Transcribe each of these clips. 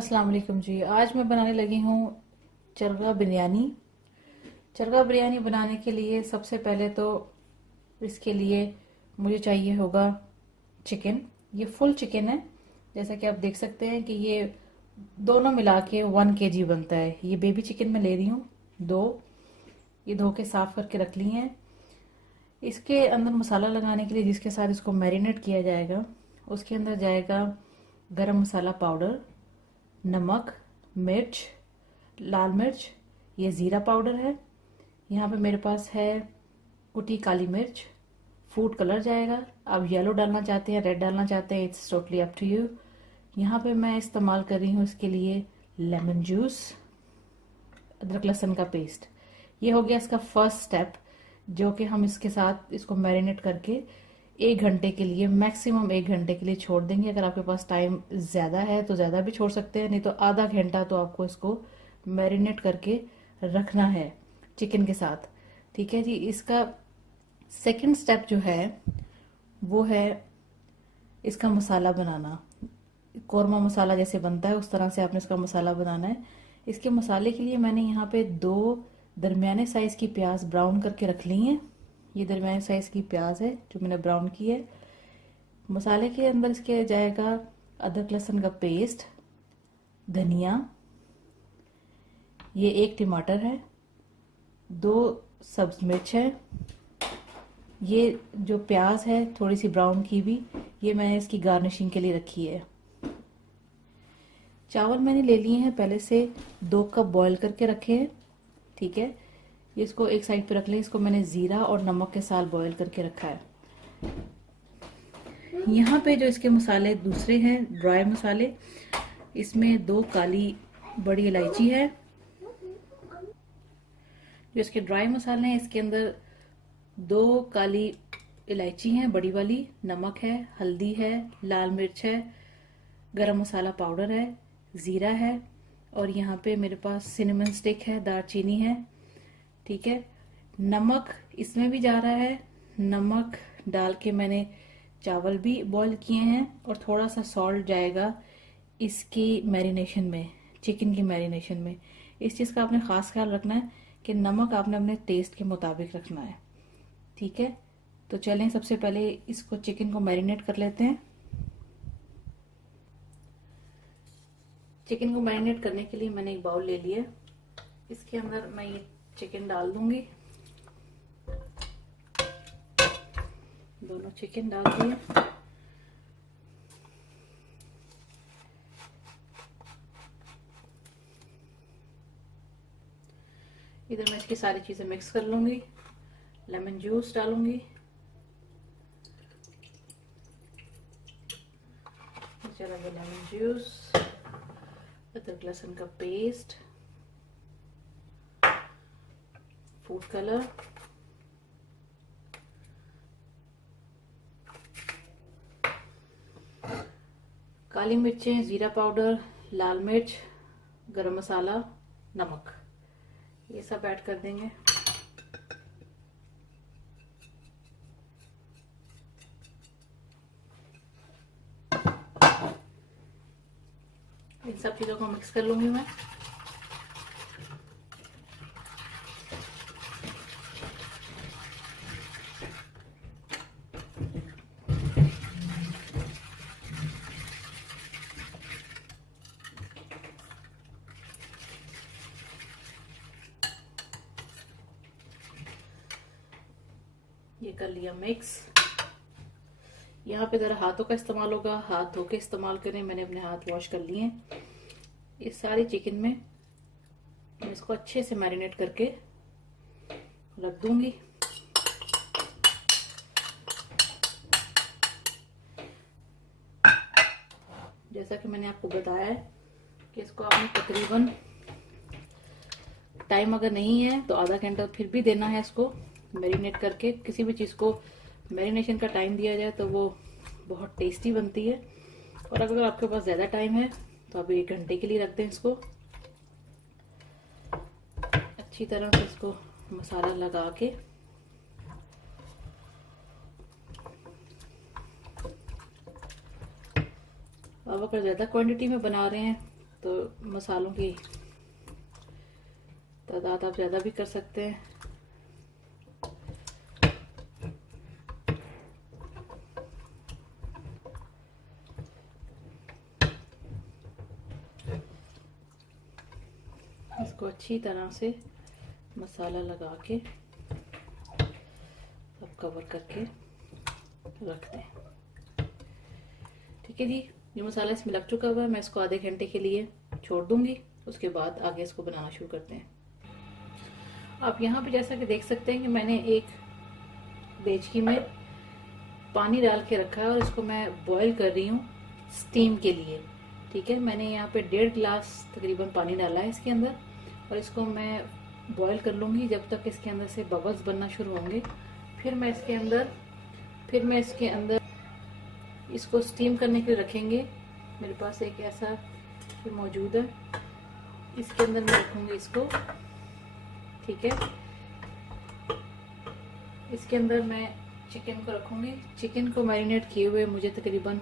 अस्सलाम वालेकुम जी। आज मैं बनाने लगी हूँ चरगा बिरयानी। चरगा बिरयानी बनाने के लिए सबसे पहले तो इसके लिए मुझे चाहिए होगा चिकन। ये फुल चिकन है, जैसा कि आप देख सकते हैं कि ये दोनों मिला के 1 kg बनता है। ये बेबी चिकन मैं ले रही हूँ दो। ये धो के साफ करके रख ली हैं। इसके अंदर मसाला लगाने के लिए जिसके साथ इसको मैरिनेट किया जाएगा, उसके अंदर जाएगा गरम मसाला पाउडर, नमक, मिर्च, लाल मिर्च, ये ज़ीरा पाउडर है। यहाँ पे मेरे पास है कुटी काली मिर्च, फूड कलर जाएगा। आप येलो डालना चाहते हैं, रेड डालना चाहते हैं, it's totally up to you. यहाँ पे मैं इस्तेमाल कर रही हूँ इसके लिए लेमन जूस, अदरक लहसुन का पेस्ट। ये हो गया इसका फर्स्ट स्टेप, जो कि हम इसके साथ इसको मैरिनेट करके 1 घंटे के लिए, मैक्सिमम 1 घंटे के लिए छोड़ देंगे। अगर आपके पास टाइम ज़्यादा है तो ज़्यादा भी छोड़ सकते हैं, नहीं तो आधा घंटा तो आपको इसको मैरिनेट करके रखना है चिकन के साथ। ठीक है जी। इसका सेकंड स्टेप जो है वो है इसका मसाला बनाना। कौरमा मसाला जैसे बनता है उस तरह से आपने इसका मसाला बनाना है। इसके मसाले के लिए मैंने यहाँ पे 2 दरमियाने साइज की प्याज ब्राउन करके रख ली हैं। ये दरमियाने साइज की प्याज है जो मैंने ब्राउन की है। मसाले के अंदर इसके जाएगा अदरक लहसुन का पेस्ट, धनिया, ये 1 टमाटर है, 2 सब्ज मिर्च है, ये जो प्याज है थोड़ी सी ब्राउन की भी, ये मैंने इसकी गार्निशिंग के लिए रखी है। चावल मैंने ले लिए हैं पहले से, 2 कप बॉईल करके रखे हैं। ठीक है, इसको एक साइड पे रख लें। इसको मैंने जीरा और नमक के साथ बॉईल करके रखा है। यहाँ पे जो इसके मसाले दूसरे हैं, ड्राई मसाले, इसमें 2 काली बड़ी इलायची है। जो इसके ड्राई मसाले हैं इसके अंदर 2 काली इलायची हैं बड़ी वाली, नमक है, हल्दी है, लाल मिर्च है, गरम मसाला पाउडर है, जीरा है, और यहाँ पे मेरे पास सिनेमन स्टिक है, दालचीनी है। ठीक है, नमक इसमें भी जा रहा है। नमक डाल के मैंने चावल भी बॉईल किए हैं, और थोड़ा सा सॉल्ट जाएगा इसकी मैरिनेशन में, चिकन की मैरिनेशन में। इस चीज़ का आपने ख़ास ख्याल रखना है कि नमक आपने अपने टेस्ट के मुताबिक रखना है। ठीक है, तो चलें सबसे पहले इसको चिकन को मैरिनेट कर लेते हैं। चिकन को मैरिनेट करने के लिए मैंने एक बाउल ले लिया। इसके अंदर मैं ये चिकन डाल दूंगी। दोनों चिकन डाल दिए। इधर मैं इसकी सारी चीजें मिक्स कर लूंगी। लेमन जूस डालूंगी, चला गया लेमन जूस, अदरक लहसुन का पेस्ट, फूड कलर, काली मिर्चें, जीरा पाउडर, लाल मिर्च, गरम मसाला, नमक, ये सब ऐड कर देंगे। इन सब चीजों को मिक्स कर लूंगी मैं। ये कर लिया मिक्स। यहाँ पे जरा हाथों का इस्तेमाल होगा, हाथ धो के इस्तेमाल करें। मैंने अपने हाथ वॉश कर लिए हैं। इस सारी चिकन में मैं इसको अच्छे से मैरिनेट करके रख दूंगी। जैसा कि मैंने आपको बताया है कि इसको आपने तकरीबन, टाइम अगर नहीं है तो आधा घंटा फिर भी देना है इसको मैरिनेट करके। किसी भी चीज़ को मैरिनेशन का टाइम दिया जाए तो वो बहुत टेस्टी बनती है। और अगर आपके पास ज़्यादा टाइम है तो आप 1 घंटे के लिए रख दें इसको। अच्छी तरह से इसको मसाला लगा के अब अगर ज़्यादा क्वांटिटी में बना रहे हैं तो मसालों की तादाद आप ज़्यादा भी कर सकते हैं। इसको अच्छी तरह से मसाला लगा के सब कवर करके रख दें। ठीक है जी, ये मसाला इसमें लग चुका हुआ है। मैं इसको आधे घंटे के लिए छोड़ दूंगी, उसके बाद आगे इसको बनाना शुरू करते हैं। आप यहाँ पे जैसा कि देख सकते हैं कि मैंने एक देचकी में पानी डाल के रखा है और इसको मैं बॉईल कर रही हूँ स्टीम के लिए। ठीक है, मैंने यहाँ पे 1.5 गिलास तकरीबन पानी डाला है इसके अंदर और इसको मैं बॉईल कर लूँगी जब तक इसके अंदर से बबल्स बनना शुरू होंगे। फिर मैं इसके अंदर इसको स्टीम करने के लिए रखेंगे। मेरे पास एक ऐसा मौजूद है, इसके अंदर मैं रखूँगी इसको। ठीक है, इसके अंदर मैं चिकन को रखूँगी। चिकन को मैरिनेट किए हुए मुझे तकरीबन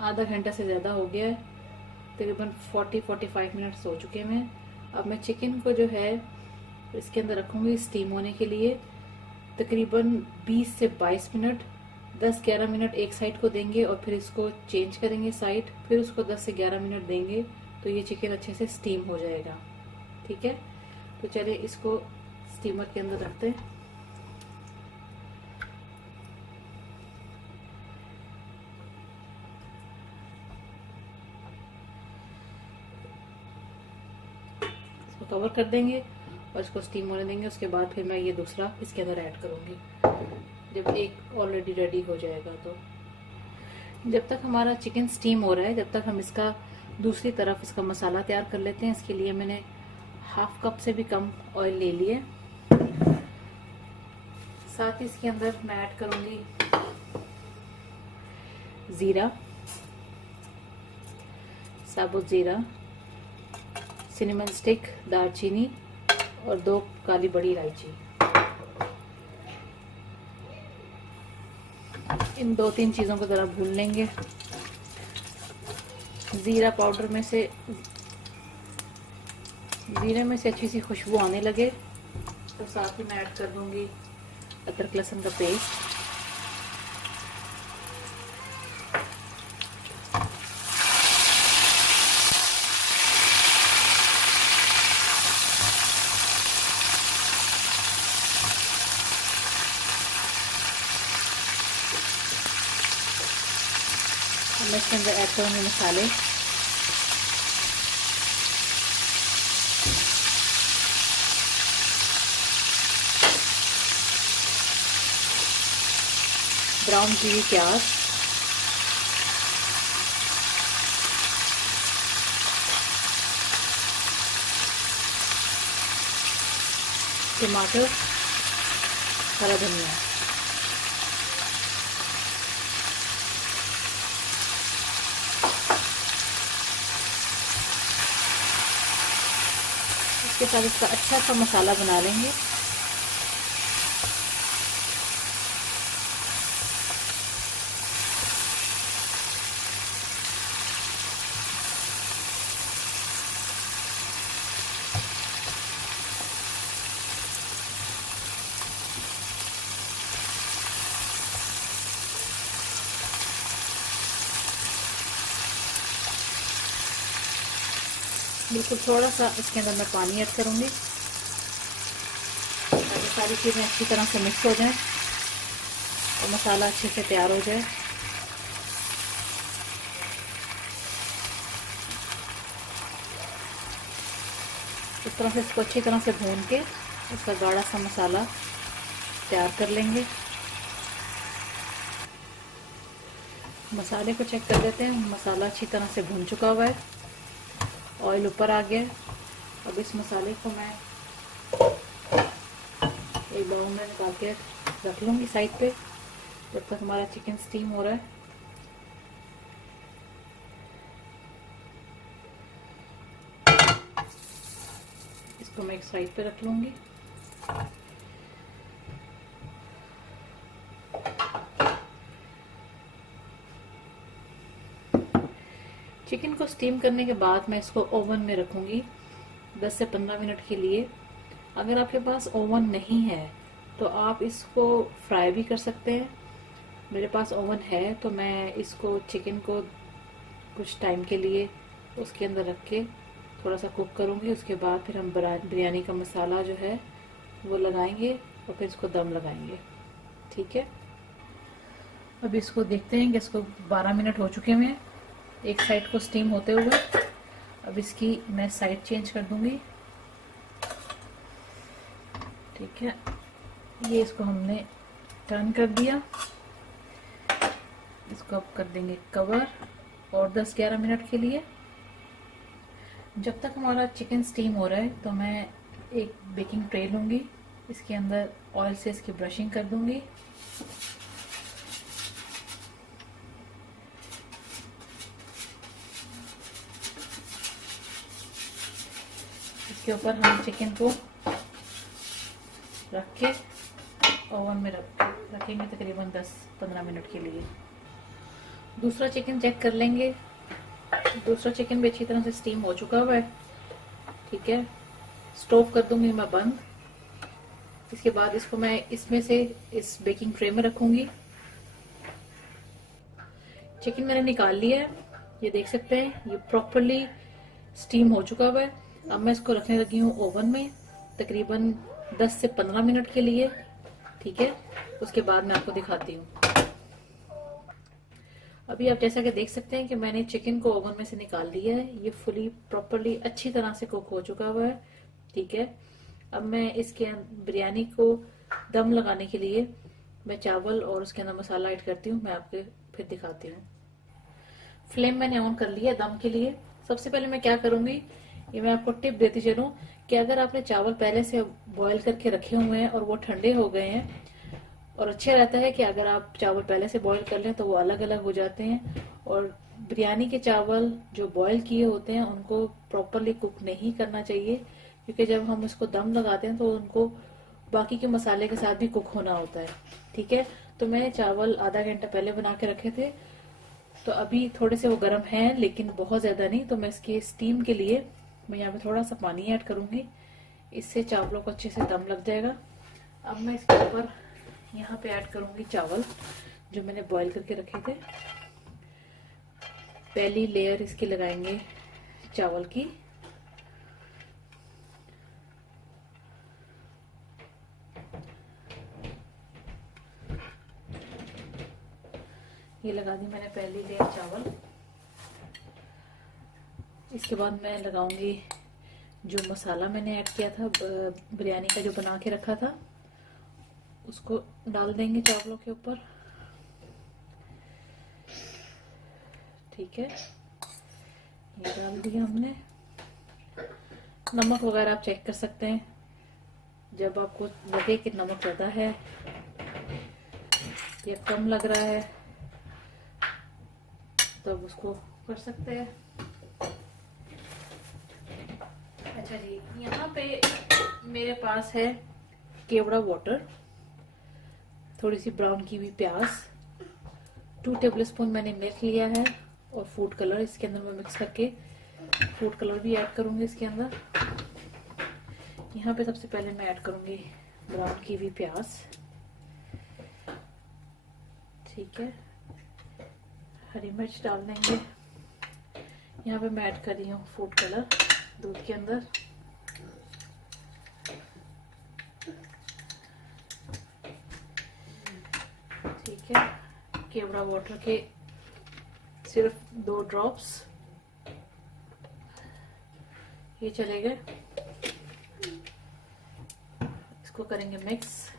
आधा घंटा से ज़्यादा हो गया है, तकरीबन 40-45 मिनट्स हो चुके हैं। अब मैं चिकन को जो है इसके अंदर रखूँगी स्टीम होने के लिए। तकरीबन 20 से 22 मिनट, 10-11 मिनट एक साइड को देंगे और फिर इसको चेंज करेंगे साइड, फिर उसको 10 से 11 मिनट देंगे तो ये चिकन अच्छे से स्टीम हो जाएगा। ठीक है, तो चलिए इसको स्टीमर के अंदर रखते हैं। इसको कवर कर देंगे और इसको स्टीम होने देंगे। उसके बाद फिर मैं ये दूसरा इसके अंदर ऐड करूँगी जब एक ऑलरेडी रेडी हो जाएगा। तो जब तक हमारा चिकन स्टीम हो रहा है, जब तक हम इसका दूसरी तरफ इसका मसाला तैयार कर लेते हैं। इसके लिए मैंने हाफ कप से भी कम ऑयल ले लिए। साथ ही इसके अंदर मैं ऐड करूँगी ज़ीरा, साबुत ज़ीरा, सिनेमन स्टिक, दालचीनी और 2 काली बड़ी इलायची। इन 2-3 चीज़ों को ज़रा भून लेंगे। ज़ीरे में से अच्छी सी खुशबू आने लगे तो साथ ही मैं ऐड कर दूंगी अदरक लहसुन का पेस्ट। मैं इसके अंदर ऐड करूँगी मसाले। ब्राउन की हुई प्याज, टमाटर, हरा धनिया। इसके साथ इसका अच्छा सा मसाला बना लेंगे। बिल्कुल थोड़ा सा इसके अंदर मैं पानी ऐड करूँगी ताकि सारी चीज़ें अच्छी तरह से मिक्स हो जाएं और मसाला अच्छे से तैयार हो जाए। इस तरह से इसको अच्छी तरह से भून के इसका गाढ़ा सा मसाला तैयार कर लेंगे। मसाले को चेक कर लेते हैं। मसाला अच्छी तरह से भून चुका हुआ है, ऑयल ऊपर आ गया। अब इस मसाले को मैं एक बाउल में निकाल के रख लूँगी साइड पे जब तक हमारा चिकन स्टीम हो रहा है। इसको मैं एक साइड पे रख लूँगी। चिकन को स्टीम करने के बाद मैं इसको ओवन में रखूंगी 10 से 15 मिनट के लिए। अगर आपके पास ओवन नहीं है तो आप इसको फ्राई भी कर सकते हैं। मेरे पास ओवन है तो मैं इसको चिकन को कुछ टाइम के लिए उसके अंदर रख के थोड़ा सा कुक करूंगी। उसके बाद फिर हम बिरयानी का मसाला जो है वो लगाएंगे और फिर इसको दम लगाएंगे। ठीक है, अब इसको देखते हैं कि इसको 12 मिनट हो चुके हैं एक साइड को स्टीम होते हुए। अब इसकी मैं साइड चेंज कर दूंगी। ठीक है, ये इसको हमने टर्न कर दिया। इसको अब कर देंगे कवर और 10-11 मिनट के लिए। जब तक हमारा चिकन स्टीम हो रहा है तो मैं एक बेकिंग ट्रे लूंगी, इसके अंदर ऑयल से इसकी ब्रशिंग कर दूंगी। इसके ऊपर हम चिकन को रख के ओवन में रखेंगे तकरीबन 10-15 मिनट के लिए। दूसरा चिकन चेक कर लेंगे। दूसरा चिकन भी अच्छी तरह से स्टीम हो चुका हुआ है। ठीक है, स्टोव कर दूंगी मैं बंद। इसके बाद इसको मैं इसमें से इस बेकिंग ट्रे में रखूंगी। चिकन मैंने निकाल लिया है, ये देख सकते हैं ये प्रॉपरली स्टीम हो चुका हुआ है। अब मैं इसको रखने लगी हूँ ओवन में तकरीबन 10 से 15 मिनट के लिए। ठीक है, उसके बाद मैं आपको दिखाती हूँ। अभी आप जैसा कि देख सकते हैं कि मैंने चिकन को ओवन में से निकाल लिया है। ये फुली प्रॉपरली अच्छी तरह से कुक हो चुका हुआ है। ठीक है, अब मैं इसके बिरयानी को दम लगाने के लिए मैं चावल और उसके अंदर मसाला ऐड करती हूँ। मैं आपको फिर दिखाती हूँ। फ्लेम मैंने ऑन कर लिया दम के लिए। सबसे पहले मैं क्या करूंगी, ये मैं आपको टिप देती चलूं कि अगर आपने चावल पहले से बॉईल करके रखे हुए हैं और वो ठंडे हो गए हैं, और अच्छा रहता है कि अगर आप चावल पहले से बॉईल कर लें तो वो अलग अलग हो जाते हैं। और बिरयानी के चावल जो बॉईल किए होते हैं उनको प्रॉपरली कुक नहीं करना चाहिए, क्योंकि जब हम उसको दम लगाते हैं तो उनको बाकी के मसाले के साथ भी कुक होना होता है। ठीक है, तो मैंने चावल आधा घंटा पहले बना के रखे थे, तो अभी थोड़े से वो गर्म हैं लेकिन बहुत ज्यादा नहीं। तो मैं इसकी स्टीम के लिए मैं यहाँ पे थोड़ा सा पानी ऐड करूंगी, इससे चावलों को अच्छे से दम लग जाएगा। अब मैं इसके ऊपर यहाँ पे ऐड करूंगी चावल जो मैंने बॉईल करके रखे थे। पहली लेयर इसकी लगाएंगे चावल की। ये लगा दी मैंने पहली लेयर चावल। इसके बाद मैं लगाऊंगी जो मसाला मैंने ऐड किया था बिरयानी का, जो बना के रखा था, उसको डाल देंगे चावलों के ऊपर। ठीक है, ये डाल दिया हमने। नमक वगैरह आप चेक कर सकते हैं, जब आपको लगे कि नमक ज़्यादा है या कम लग रहा है तब उसको कर सकते हैं। अच्छा जी, यहाँ पे मेरे पास है केवड़ा वाटर, थोड़ी सी ब्राउन की हुई प्याज, 2 टेबलस्पून मैंने मिल्क लिया है और फूड कलर इसके अंदर मैं मिक्स करके फूड कलर भी ऐड करूंगी इसके अंदर। यहाँ पे सबसे पहले मैं ऐड करूंगी ब्राउन की हुई प्याज। ठीक है, हरी मिर्च डाल देंगे। यहाँ पे मैं ऐड कर रही हूँ फूड कलर दूध के अंदर। ठीक है, केवड़ा वाटर के सिर्फ 2 ड्रॉप्स ये चले गए। इसको करेंगे मिक्स।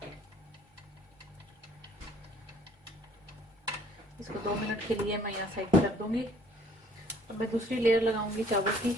इसको 2 मिनट के लिए मैं यहाँ साइड पर रख दूंगी। अब मैं दूसरी लेयर लगाऊंगी चावल की।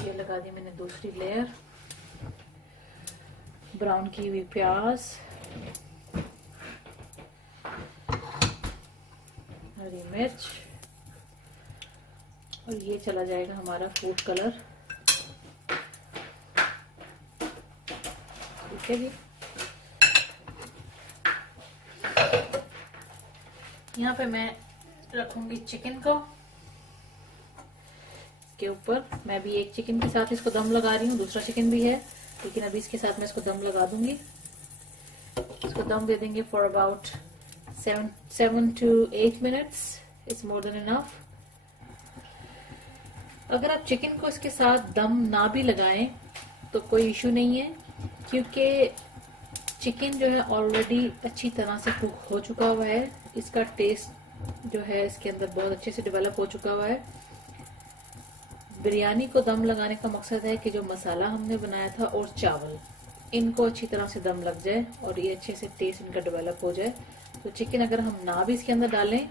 ये लगा दी मैंने दूसरी लेयर। ब्राउन की हुई प्याज, हरी मिर्च, और ये चला जाएगा हमारा फूड कलर। ठीक है जी। यहाँ पे मैं रखूंगी चिकन को के ऊपर। मैं भी एक चिकन के साथ इसको दम लगा रही हूँ, दूसरा चिकन भी है, लेकिन अभी इसके साथ मैं इसको दम लगा दूंगी। इसको दम दे देंगे for about 7 to 8 minutes. It's more than enough. अगर आप चिकन को इसके साथ दम ना भी लगाएं तो कोई इशू नहीं है, क्योंकि चिकन जो है ऑलरेडी अच्छी तरह से कुक हो चुका हुआ है। इसका टेस्ट जो है इसके अंदर बहुत अच्छे से डेवलप हो चुका हुआ है। बिरयानी को दम लगाने का मकसद है कि जो मसाला हमने बनाया था और चावल, इनको अच्छी तरह से दम लग जाए और ये अच्छे से टेस्ट इनका डेवलप हो जाए। तो चिकन अगर हम ना भी इसके अंदर डालें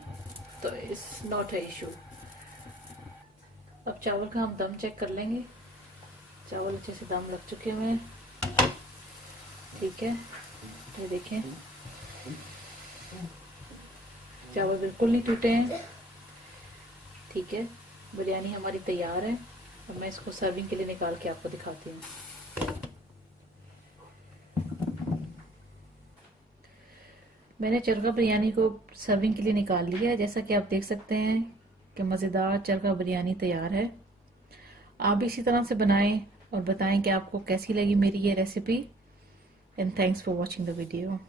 तो इट्स नॉट ए इशू। अब चावल का हम दम चेक कर लेंगे। चावल अच्छे से दम लग चुके हुए हैं। ठीक है, ये देखें चावल बिल्कुल नहीं टूटे हैं। ठीक है, बिरयानी हमारी तैयार है। अब मैं इसको सर्विंग के लिए निकाल के आपको दिखाती हूँ। मैंने चरगा बिरयानी को सर्विंग के लिए निकाल लिया है। जैसा कि आप देख सकते हैं कि मज़ेदार चरगा बिरयानी तैयार है। आप भी इसी तरह से बनाएं और बताएं कि आपको कैसी लगी मेरी ये recipe. And thanks for watching the video.